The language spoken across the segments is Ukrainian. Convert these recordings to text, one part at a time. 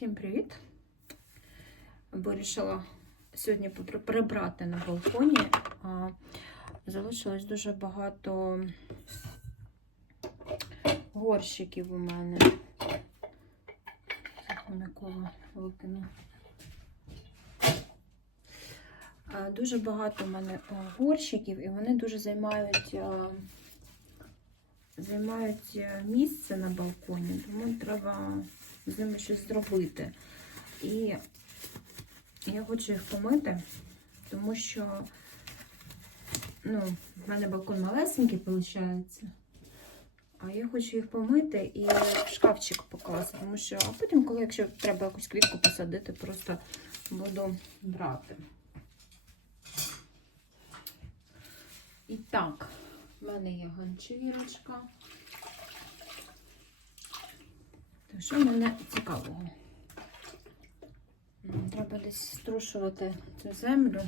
Всім привіт! Вирішила сьогодні прибрати на балконі. Залишилось дуже багато горщиків у мене. Микола викину. Дуже багато у мене горщиків, і вони дуже займають, займають місце на балконі, тому треба з ними щось зробити. І я хочу їх помити, тому що ну, в мене балкон малесенький, виходить. А я хочу їх помити і шкафчик покласти, тому що а потім, коли якщо треба якусь квітку посадити, просто буду брати. І так, в мене є ганчірочка. Так, що мене цікавого? Треба десь струшувати цю землю.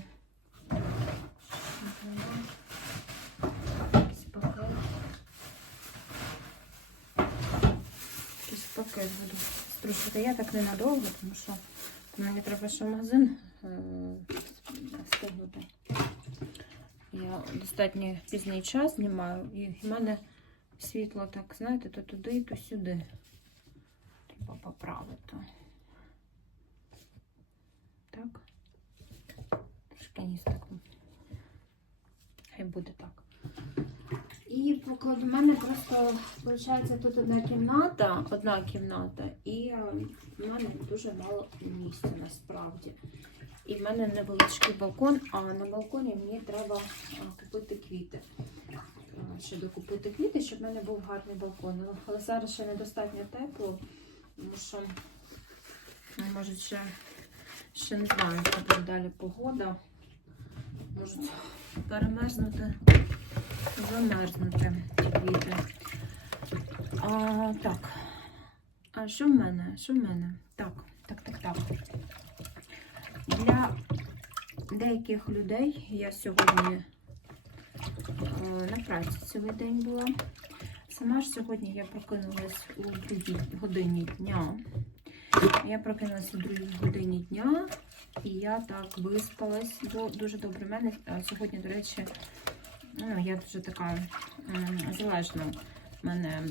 Буду струшувати. Я так ненадовго, тому що мені треба ще магазин е, встигнути. Я достатньо пізній час знімаю, і в мене світло так, знаєте, то туди, то сюди. Поправити. Так. Трошки ніс так. Хай буде так. І покладу, у мене просто, виходить, тут одна кімната, одна кімната, і е, в мене дуже мало місця насправді. І в мене невеличкий балкон, а на балконі мені треба е, купити квіти. Ще докупити квіти, щоб в мене був гарний балкон. Ну, Але зараз ще недостатньо тепло, тому що, ну, може, ще, ще не знаю, яка буде далі погода. Можуть перемерзнути, замерзнути квіти. А, так. А що в мене? Що в мене? Так, так, так, так. Для деяких людей я сьогодні е, на праці цілий день була. Сама ж сьогодні я прокинулась у другій годині дня. Я прокинулася у другій годині дня, і я так виспалась до- дуже добре. У мене е, сьогодні, до речі, ну, я дуже така залежна. Мене,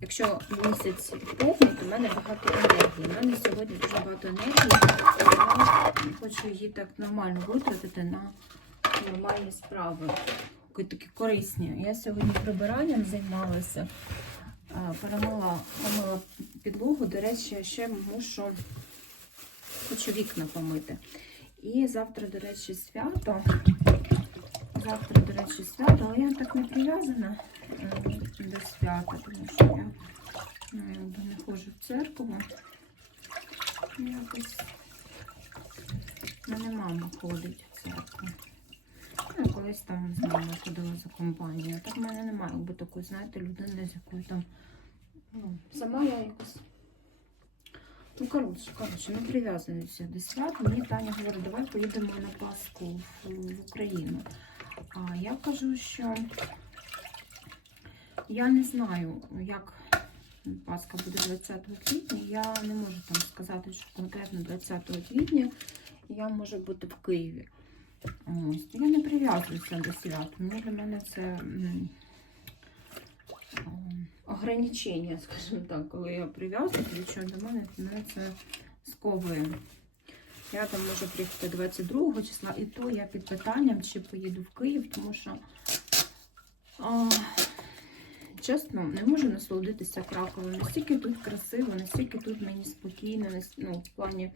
якщо місяць повний, то в мене багато енергії. У мене сьогодні дуже багато енергії. Я хочу її так нормально витратити на нормальні справи. Такі корисні. Я сьогодні прибиранням займалася. Перемила, помила підлогу. До речі, я ще мушу хочу вікна помити. І завтра, до речі, свято. Завтра, до речі, свято, але я так не прив'язана е, до свята, тому що я е, якби не ходжу в церкву. Якось в мене мама ходить в церкву. Ну, колись там з мамою ходила за компанію. Так в мене немає якби такої, знаєте, людини, з якою там. Ну, сама я якось. Ну, коротше, коротше, не прив'язуюся до свят. Мені Таня говорить, давай поїдемо на Пасху в, в Україну. А я кажу, що я не знаю, як Пасха буде 20 квітня. Я не можу там сказати, що конкретно 20 квітня я можу бути в Києві. Ось. Я не прив'язуюся до свят. Мені для мене це ем, ограничення, скажімо так, коли я прив'язуюся до чого до мене, мене це сковує. Я там можу приїхати 22 числа, і то я під питанням, чи поїду в Київ, тому що, а, чесно, не можу насолодитися Краковом. Настільки тут красиво, настільки тут мені спокійно, ну, в плані,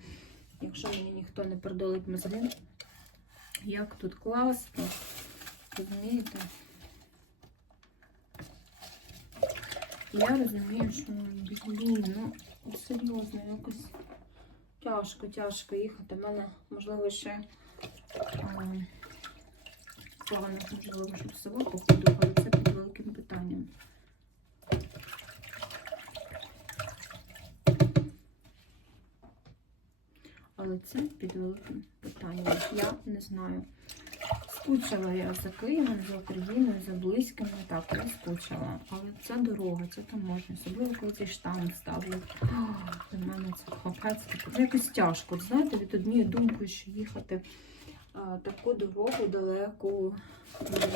якщо мені ніхто не придолить мозги, як тут класно, розумієте? Я розумію, що блін, ну серйозно, якось тяжко, тяжко їхати. У мене, можливо, ще а, планах, можливо, щоб село походу, але це під великим питанням. Але це під великим питанням. Я не знаю. скучила я за Києвом, за Україною, за близькими. Так, я скучила. Але це дорога, це там можна. Особливо, коли цей штамп ставлять. Для мене це хапець. Це якось тяжко. Знаєте, від однієї думки, що їхати а, таку дорогу далеку,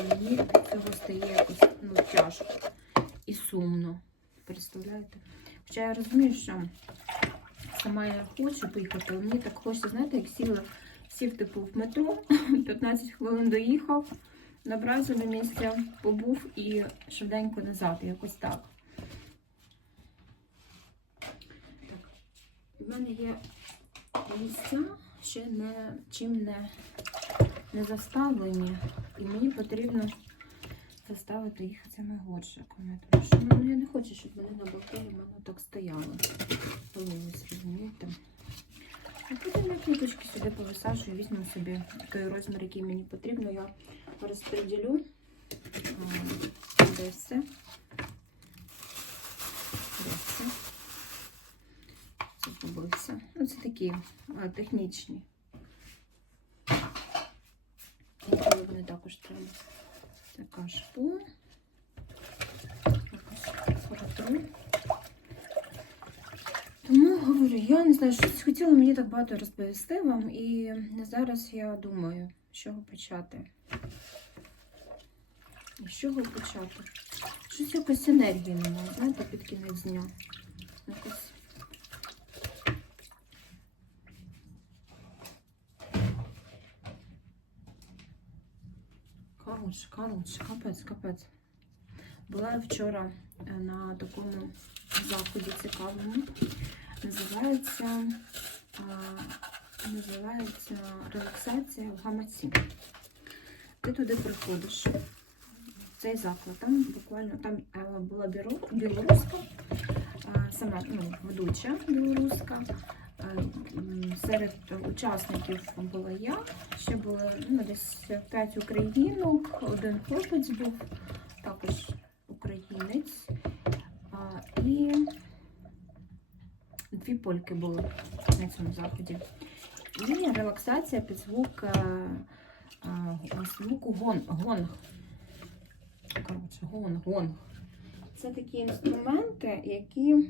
мені від цього стає якось ну, тяжко і сумно. Представляєте? Хоча я розумію, що сама я хочу поїхати, мені так хочеться, знаєте, як сіла, сів типу в метро, 15 хвилин доїхав, набрався до місця, побув і швиденько назад, якось так. Так, в мене є місця, ще не чим не, не заставлені, і мені потрібно заставити їх цими горшиками. Тому що ну, я не хочу, щоб вони на балконі в мене так стояли. Розумієте? А потім я квіточки сюди повисаджую, візьму собі той розмір, який мені потрібно. Я розподілю де все. Ну, це такі а, технічні. Вони також треба. Це кашпо. Також фототру. Тому говорю, я не знаю, щось хотіла мені так багато розповісти вам, і зараз я думаю, з чого почати. З чого почати? Щось якось енергії немає, знаєте, під кінець дня. Якось. Коротше, коротше, капець, капець. Була я вчора е, на такому заході цікавому. Називається, а, називається релаксація в гамаці. Ти туди приходиш. Цей заклад. Там буквально там е, була білоруска, сама ну, ведуча білоруска. Е, Серед учасників була я. Ще було ну, десь 5 українок, один хлопець був, також українець. І дві польки були на цьому заході. І релаксація під звук е, е, звуку гон, гонг. Коротше, гонг, гонг. Це такі інструменти, які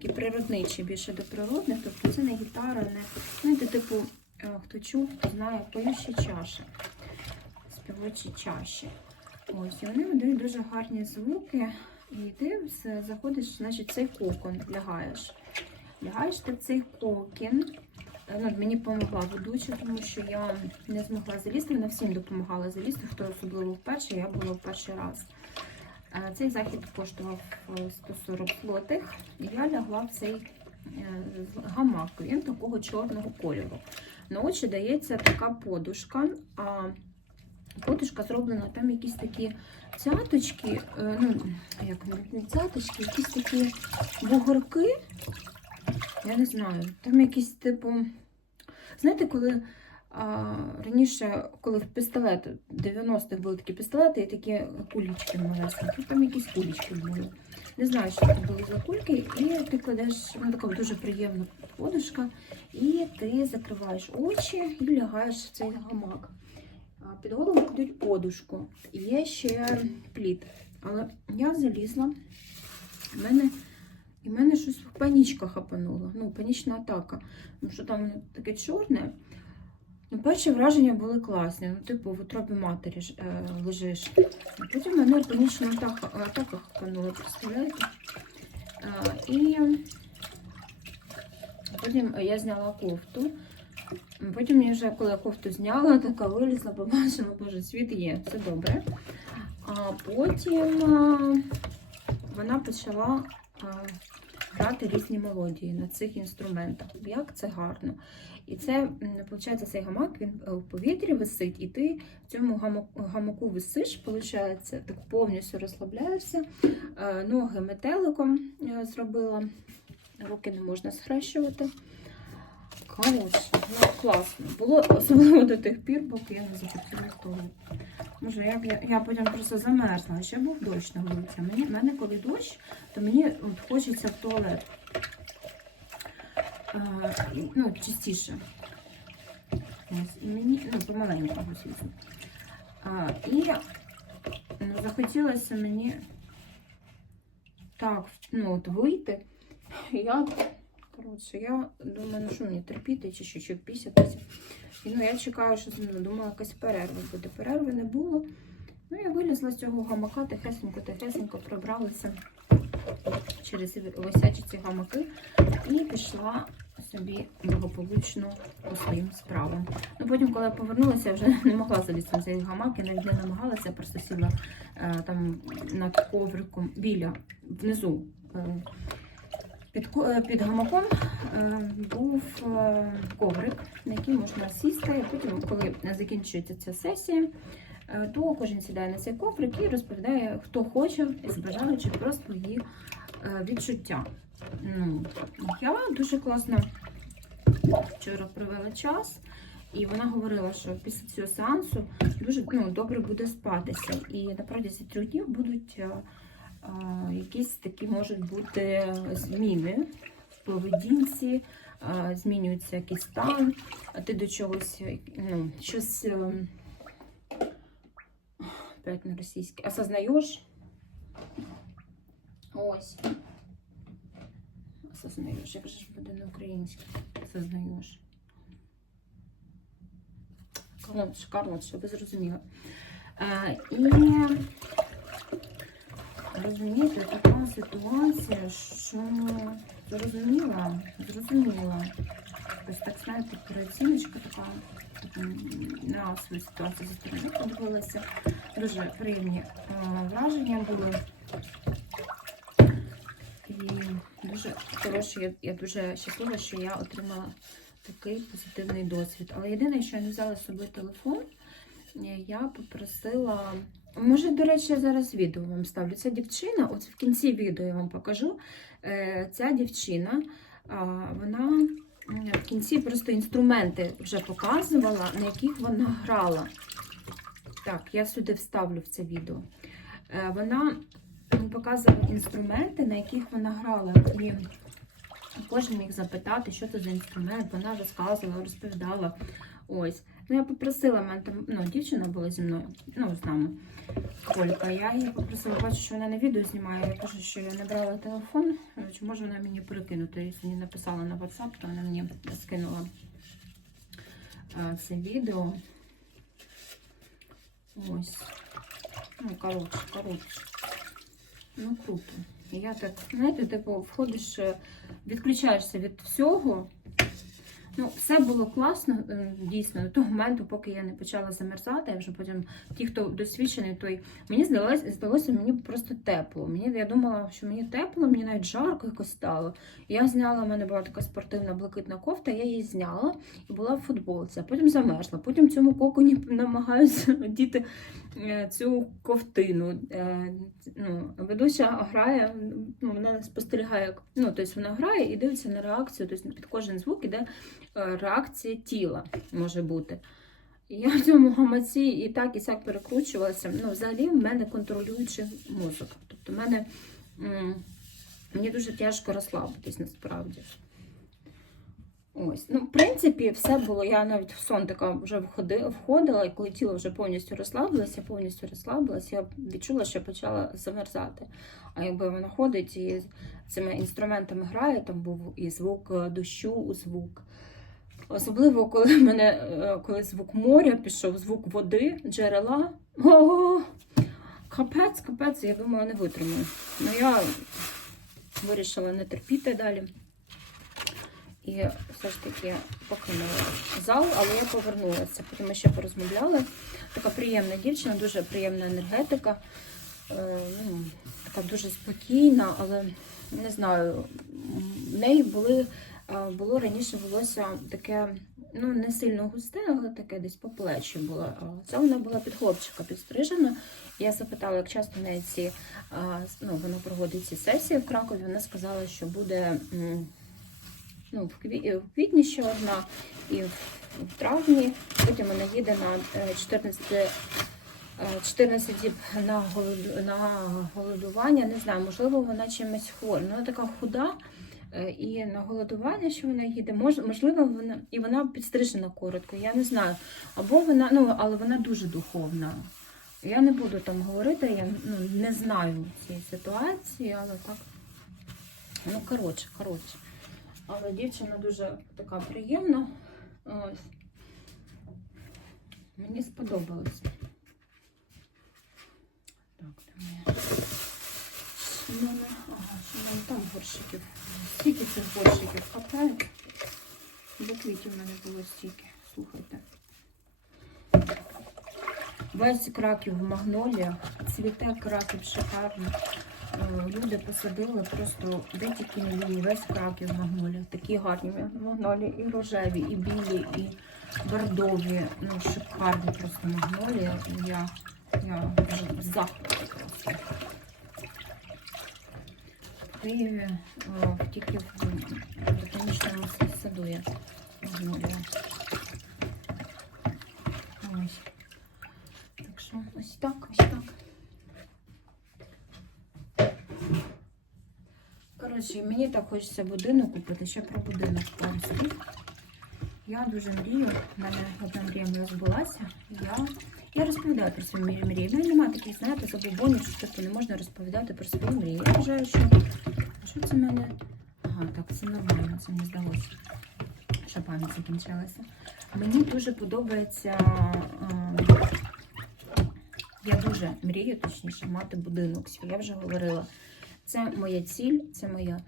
такі природничі, більше до природних, тобто це не гітара, не знаєте, типу, е, хто чув, хто знає, поющі чаші, співочі чаші. Ось, і вони видають дуже гарні звуки. І ти заходиш, значить, цей кокон лягаєш. Лягаєш ти в цей кокін. Е, Ну, мені допомогла ведуча, тому що я не змогла залізти. Вона всім допомагала залізти, хто особливо вперше, я була в перший раз. Е, Цей захід коштував е, 140 злотих, і я лягла в цей е, гамак. Він такого чорного кольору. На очі дається така подушка, а подушка зроблена там якісь такі цяточки, е, ну, як не цяточки, якісь такі бугорки. Я не знаю, там якісь типу. Знаєте, коли а, раніше, коли в пістолет, в 90-х були такі пістолети і такі кулічки малесенькі, там якісь кулічки були. Не знаю, що це були за кульки, і ти кладеш, вона така дуже приємна подушка, і ти закриваєш очі і лягаєш в цей гамак. Під голову кладуть подушку. Є ще плід. Але я залізла, в мене, і в мене щось панічка хапанула. Ну, панічна атака. Тому що там таке чорне. Ну, перші враження були класні. Ну, типу, в утробі матері ж, е, лежиш. А потім мене панічна атака, атака хапанула, представляєте? Е, і потім я зняла кофту. Потім мені вже, коли я кофту зняла, така вилізла, побачила, боже, світ є, все добре. А потім а, вона почала а, грати різні мелодії на цих інструментах. Як це гарно. І це, виходить, цей гамак він е, в повітрі висить, і ти в цьому гамаку, висиш, виходить, так повністю розслабляєшся. Е, Ноги метеликом е, зробила, руки не можна схрещувати. Коротше, ну класно. Було особливо до тих пір, поки я не захотіла в. Може, як я, я потім просто замерзла, ще був дощ на вулиці. Мені, мене коли дощ, то мені от, хочеться в туалет. А, ну, частіше. Ось, і мені, ну, помаленьку. А, і ну, захотілося мені так, ну, от вийти. Я, коротше, я думаю, ну що мені терпіти, чи що, чи впісятися. І ну, я чекаю, що ну, думала, якась перерва буде. Перерви не було. Ну, я вилізла з цього гамака, тихесенько, тихесенько пробралася через висячі ці гамаки і пішла собі благополучно по своїм справам. Ну, потім, коли я повернулася, я вже не могла залізти на цей гамак, я навіть не намагалася, я просто сіла е, там над ковриком біля внизу. Е, під, е, під гамаком е, був е, коврик, на який можна сісти. І потім, коли закінчується ця сесія, то кожен сідає на цей коврик і розповідає, хто хоче із бажаючих про свої відчуття. Ну, я дуже класно вчора провела час, і вона говорила, що після цього сеансу дуже ну, добре буде спатися. І на протязі трьох днів будуть якісь такі можуть бути зміни в поведінці, змінюється якийсь стан, а ти до чогось, ну, щось. е, Опять на російське. Осознаєш? Ось. Осознаєш. Як же ж буде на українській? Осознаєш. Коротше, коротше, ви зрозуміли. Е, і розумієте, така ситуація, що зрозуміла, зрозуміла. Ось так, знаєте, переоціночка така, на свою ситуацію зі сторони подивилася. Дуже приємні е, враження були. І дуже хороше, я, я дуже щаслива, що я отримала такий позитивний досвід. Але єдине, що я не взяла з собою телефон, я попросила. Може, до речі, я зараз відео вам ставлю. Ця дівчина, от в кінці відео я вам покажу. Е, Ця дівчина, вона в кінці просто інструменти вже показувала, на яких вона грала. Так, я сюди вставлю в це відео. Е, Вона показувала інструменти, на яких вона грала. І кожен міг запитати, що це за інструмент. Вона розказувала, розповідала. Ось. Ну, я попросила, мене ну, дівчина була зі мною, ну, з нами. Колька. Я її попросила, бачу, що вона на відео знімає. Я кажу, що я не брала телефон. Чи може вона мені перекинути? Я сьогодні написала на WhatsApp, то вона мені скинула е, це відео. Ось. Ну, коротше, коротше. Ну, круто. Я так, знаєте, типу, входиш, е, відключаєшся від всього. Ну, все було класно, е, дійсно, до того моменту, поки я не почала замерзати, я вже потім ті, хто досвідчений, той мені здалося, здалося мені просто тепло. Мені я думала, що мені тепло, мені навіть жарко якось стало. Я зняла, в мене була така спортивна блакитна кофта, я її зняла і була в футболці, а потім замерзла. Потім цьому коконі намагаюся одіти е, цю ковтину. Е, Ну, ведуча грає, ну, вона спостерігає, ну, тобто вона грає і дивиться на реакцію, тобто під кожен звук іде е, реакція тіла може бути. Я в цьому гамаці і так, і сяк перекручувалася. Ну, взагалі, в мене контролюючий мозок. Тобто, в мене мені дуже тяжко розслабитись насправді. Ось, ну, в принципі, все було. Я навіть в сон така вже входила, і коли тіло вже повністю розслабилося, повністю розслабилася, я відчула, що почала замерзати. А якби вона ходить і цими інструментами грає, там був і звук е, дощу, звук. Особливо, коли мене е, коли звук моря пішов, звук води, джерела. Ого! Капець, капець, я думала, не витримаю. Ну я вирішила не терпіти далі. І все ж таки покинула зал, але я повернулася. Потім ми ще порозмовляли. Така приємна дівчина, дуже приємна енергетика. Е, ну, така дуже спокійна, але не знаю, в неї були, е, було раніше волосся таке, ну не сильно густе, але таке десь по плечі було. Це вона була під хлопчика підстрижена. Я запитала, як часто в неї ці, е, ну, вона проводить ці сесії в Кракові. Вона сказала, що буде. Ну, в, кві... в квітні ще одна і в, травні. Потім вона їде на е, 14, е, 14 діб на, голоду... на голодування. Не знаю, можливо, вона чимось хвора. Ну, Вона така худа, е, і на голодування, що вона їде. Мож, можливо, вона і вона підстрижена коротко, я не знаю. Або вона, ну, але вона дуже духовна. Я не буду там говорити, я ну, не знаю цієї ситуації, але так. Ну, коротше, коротше. Але дівчина дуже така приємна. Ось. Мені сподобалось. Так, там в мене? Ага, що в мене там горщиків. Скільки цих горщиків хапає? До квітів в мене було стільки. Слухайте. Весь краків в магноліях, цвіте краків шикарно. Е, Люди посадили просто де тільки не лінії, весь краків в магноліях. Такі гарні магнолії, і рожеві, і білі, і бордові. Ну, шикарні просто магнолії. Я, я. В Києві е, тільки в ботанічному саду я магнолія. Ось. Так що ось так, ось так. Коротше, мені так хочеться будинок купити. Ще про будинок пару. Я дуже мрію, в мене одна мрія моя збулася. Я, я розповідаю про свої мрії-. Ну, немає таких, знаєте, забобонів, що типу, не можна розповідати про свої мрії. Я вважаю, що. Що це в мене? Ага, так, це нормально, це мені здалося. Що пам'ять закінчилася. Мені дуже подобається. ем, я дуже мрію, точніше, мати будинок. Я вже говорила. Це моя ціль, це моя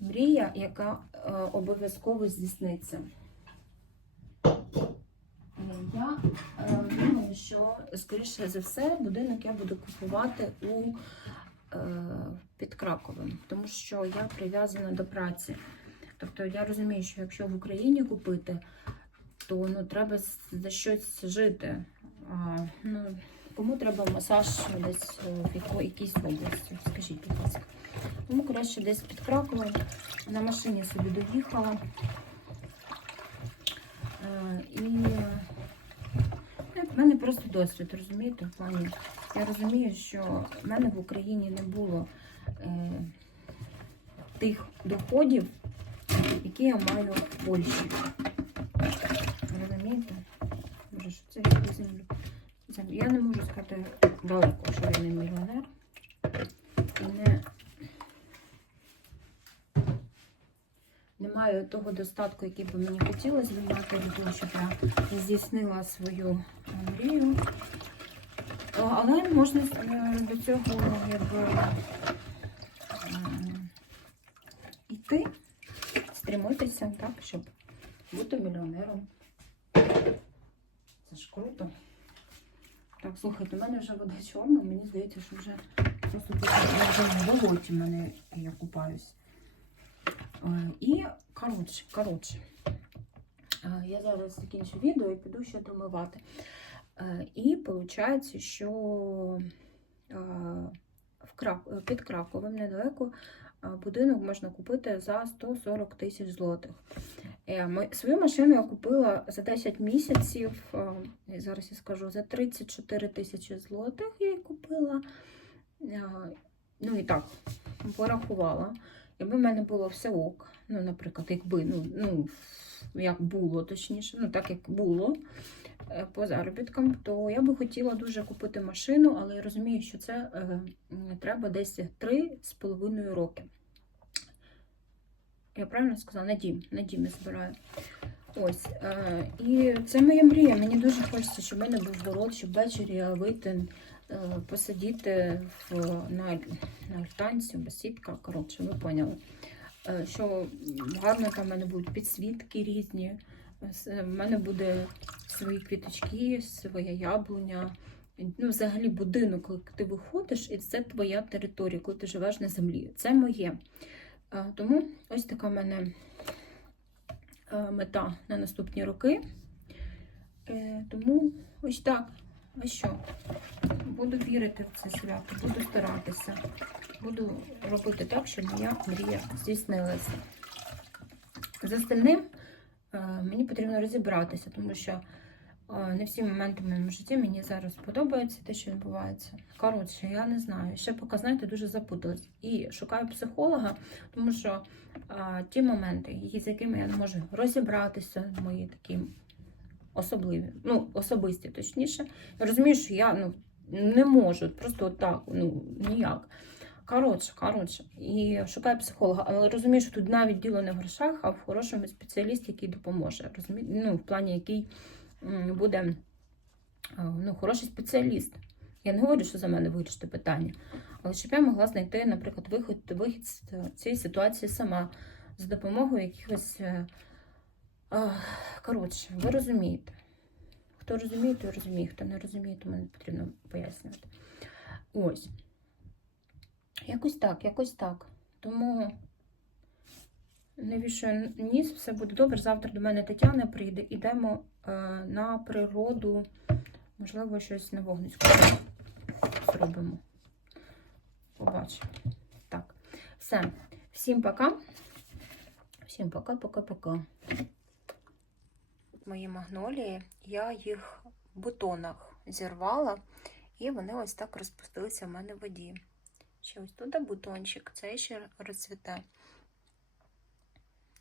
мрія, яка е, обов'язково здійсниться. Я е, думаю, що, скоріше за все, будинок я буду купувати у е, під Краковим, тому що я прив'язана до праці. Тобто я розумію, що якщо в Україні купити, то ну, треба за щось жити. А, ну, кому треба масаж десь в якійсь області? Скажіть, будь ласка. Тому краще десь під Краковом. На машині собі доїхала. Е, І ну, в мене просто досвід, розумієте, в плані. Я розумію, що в мене в Україні не було е, тих доходів, які я маю в Польщі. Розумієте? Може, що це землю. Я не можу сказати далеко, що я не мільйонер. І не, не маю того достатку, який би мені хотілося б мати для того, щоб я здійснила свою е, мрію. Е, Але можна е, до цього якби йти, стремитися, так, щоб бути мільйонером. Це ж круто. Так, слухайте, у мене вже вода чорна, мені здається, що вже просто в болоті мене я купаюсь. І коротше, коротше. Е, Я зараз закінчу відео і піду ще домивати. Е, І виходить, що е, під Краковим недалеко будинок можна купити за 140 тисяч злотих. Свою машину я купила за 10 місяців, зараз я скажу, за 34 тисячі злотих я її купила. Ну і так, порахувала. Якби в мене було все ок, ну, наприклад, якби, ну, ну, як було, точніше, ну так як було е, по заробіткам, то я би хотіла дуже купити машину, але я розумію, що це е, треба десь 3,5 роки. Я правильно сказала? На дім, на дім я збираю. Ось. Е, і це моя мрія. Мені дуже хочеться, щоб в мене був город, щоб ввечері я вийти, посидіти в, на, на альтанці, бесідка. Коротше, ви поняли. Е, що гарно там в мене будуть підсвітки різні. С- В мене буде свої квіточки, своя яблуня. Ну, взагалі, будинок, коли ти виходиш, і це твоя територія, коли ти живеш на землі. Це моє. Е, Тому ось така в мене е, мета на наступні роки. Е, Тому ось так. А що? Буду вірити в це свято, буду старатися, буду робити так, щоб моя мрія здійснилася. З остальним е, мені потрібно розібратися, тому що Е, Не всі моменти в моєму житті мені зараз подобається те, що відбувається. Коротше, я не знаю. Ще поки, знаєте, дуже запуталась. І шукаю психолога, тому що а, ті моменти, з якими я не можу розібратися, мої такі особливі, ну, особисті, точніше, я розумію, що я ну, не можу, просто отак, ну, ніяк. Коротше, коротше, і шукаю психолога, але розумію, що тут навіть діло не в грошах, а в хорошому спеціалісті, який допоможе. Розумію? Ну, в плані, який буде ну, хороший спеціаліст. Я не говорю, що за мене вирішити питання, але щоб я могла знайти, наприклад, вихід, вихід з цієї ситуації сама з допомогою якихось. е, Коротше, ви розумієте. Хто розуміє, той розуміє, хто не розуміє, то мені потрібно пояснювати. Ось. Якось так, якось так. Тому не вішаю ніс, все буде добре. Завтра до мене Тетяна прийде, ідемо е, на природу. Можливо, щось на вогничку зробимо. Побачимо. Так, все. Всім пока. Всім пока, пока, пока. Мої магнолії, я їх в бутонах зірвала, і вони ось так розпустилися в мене в воді. Ще ось тут бутончик, цей ще розцвіте.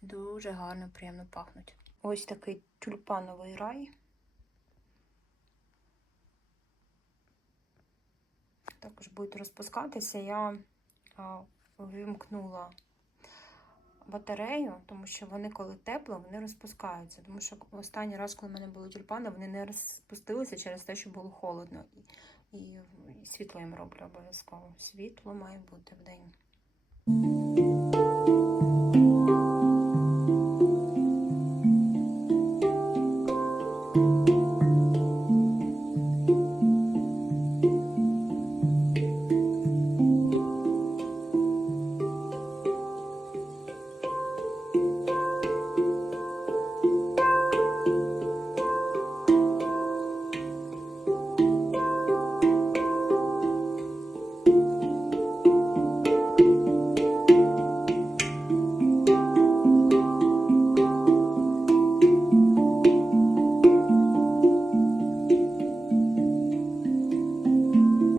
Дуже гарно, приємно пахнуть. Ось такий тюльпановий рай. Також будуть розпускатися. Я вимкнула батарею, тому що вони, коли тепло, вони розпускаються. Тому що останній раз, коли в мене були тюльпани, вони не розпустилися через те, що було холодно. І, і світло їм роблю обов'язково. Світло має бути в день.